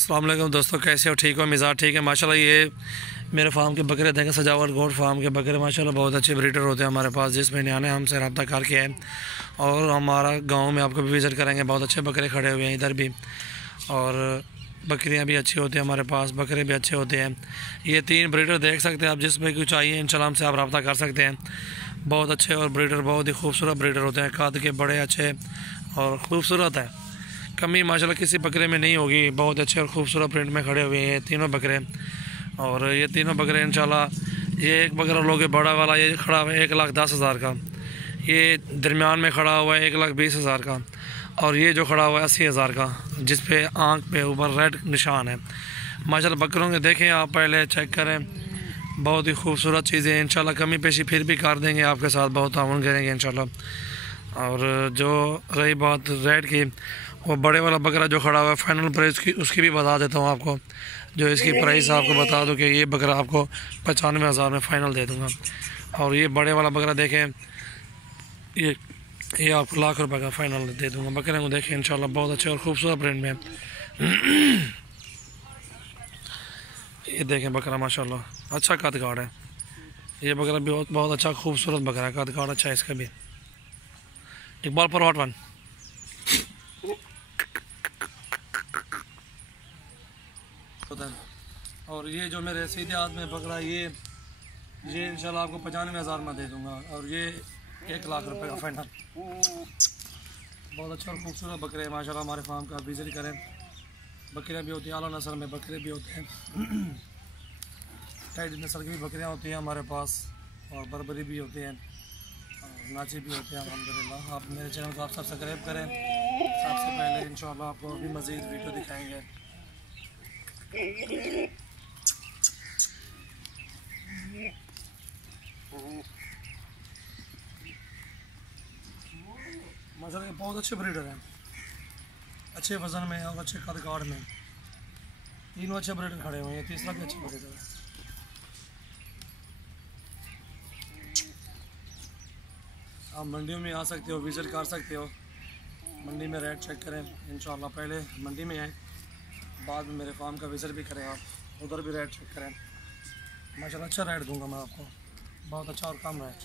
अस्सलाम वालेकुम दोस्तों, कैसे हो? ठीक हो? मिजाज ठीक है माशाल्लाह। ये मेरे फार्म के बकरे देखें, सजावट गोट फार्म के बकरे माशाल्लाह बहुत अच्छे ब्रीडर होते हैं हमारे पास। जिस महीने आने हमसे रब्ता करके है और हमारा गांव में आपको भी विज़िट करेंगे। बहुत अच्छे बकरे खड़े हुए हैं इधर भी, और बकरियां भी अच्छी होती हैं हमारे पास, बकरे भी अच्छे होते हैं। ये 3 ब्रीडर देख सकते हैं आप, जिसमें कुछ चाहिए इंशाल्लाह हमसे आप रब्ता कर सकते हैं। बहुत अच्छे और ब्रीडर बहुत ही खूबसूरत ब्रीडर होते हैं, कद के बड़े अच्छे और ख़ूबसूरत है। कमी माशाल्लाह किसी बकरे में नहीं होगी। बहुत अच्छे और ख़ूबसूरत प्रिंट में खड़े हुए हैं तीनों बकरे। और ये तीनों बकरे इंशाल्लाह, ये एक बकरा लोगे बड़ा वाला, ये खड़ा हुआ है 1,10,000 का। ये दरमियान में खड़ा हुआ है 1,20,000 का। और ये जो खड़ा हुआ है 80,000 का, जिस पे आँख पे ऊपर रेड निशान है। माशाल्लाह बकरों के देखें आप, पहले चेक करें। बहुत ही खूबसूरत चीज़ें हैं। इंशाल्लाह कमी पेशी फिर भी कर देंगे आपके साथ, बहुत ताउन करेंगे इंशाल्लाह। और जो रही बात रेड की, वो बड़े वाला बकरा जो खड़ा हुआ है, फाइनल प्राइस की उसकी भी बता देता हूँ आपको। जो इसकी प्राइस आपको बता दूँ कि ये बकरा आपको 95,000 में फ़ाइनल दे दूँगा। और ये बड़े वाला बकरा देखें, ये आपको ₹1,00,000 का फ़ाइनल दे दूँगा। बकरे को देखें इंशाल्लाह बहुत अच्छे और ख़ूबसूरत प्रिंट में। ये देखें बकरा माशाल्लाह अच्छा कद काट है। ये बकरा भी बहुत अच्छा खूबसूरत बकरा है, कद काट अच्छा है इसका भी। इकबाल पर हॉट वन। और ये जो मेरे सीधे हाथ में पकड़ा, ये इंशाल्लाह आपको 95,000 में दे दूंगा। और ये ₹1,00,000 का फाइनल। बहुत अच्छा और खूबसूरत बकरे हैं माशाल्लाह। हमारे फार्म का विजिट करें। बकरियाँ भी होती हैं, आला नस्ल में बकरे भी होते हैं। टाइट नस्ल की भी बकरियाँ होती हैं हमारे पास, और बरबरी भी होते हैं, और नाची भी होते हैं अल्हम्दुलिल्लाह। आप मेरे चैनल को आप सब्सक्राइब करें। सबसे पहले इंशाल्लाह आपको अभी मज़ीद वीडियो दिखाएँगे। माशाल्लाह बहुत अच्छे ब्रीडर हैं, अच्छे वज़न में और अच्छे कद काट में। तीनों अच्छे ब्रीडर खड़े हुए हैं, तीसरा भी अच्छा ब्रीडर है। आप मंडियों में आ सकते हो, विज़िट कर सकते हो। मंडी में रेट चेक करें इंशाल्लाह। पहले मंडी में आए, बाद में मेरे फार्म का विज़िट भी करें आप, उधर भी रेट चेक करें। माशाल्लाह अच्छा रेट दूंगा मैं आपको, बहुत अच्छा और कम रेट।